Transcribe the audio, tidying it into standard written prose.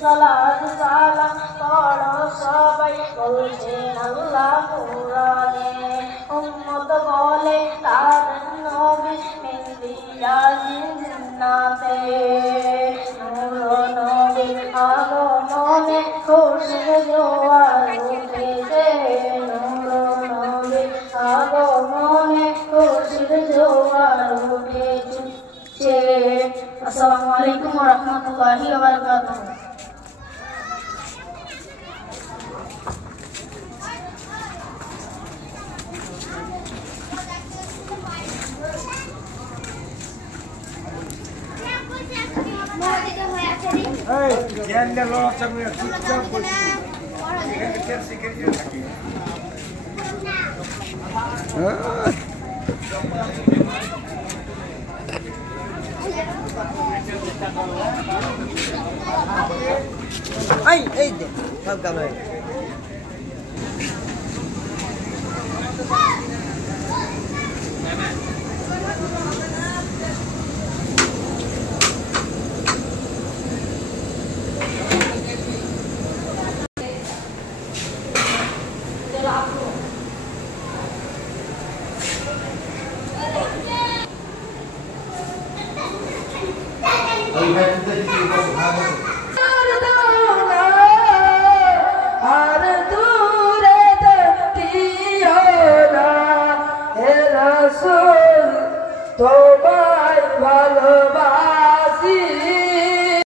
সালাত সালাম পড়ো সবাই বলছেন আল্লাহ কুরআনে উম্মত বলে তার নবী মিলিয়া জিন্নাতে নূর নবী আগমনে খুশির জোয়ার উঠেছে নূর নবী আগমনে খুশির জোয়ার উঠেছে। আসসালামু আলাইকুম ওয়া রাহমাতুল্লাহি ওয়া বারাকাতুহু। এই দে সব গেল আর দূরে দেখিও না হে রাসূল তোমায় ভালোবাসি।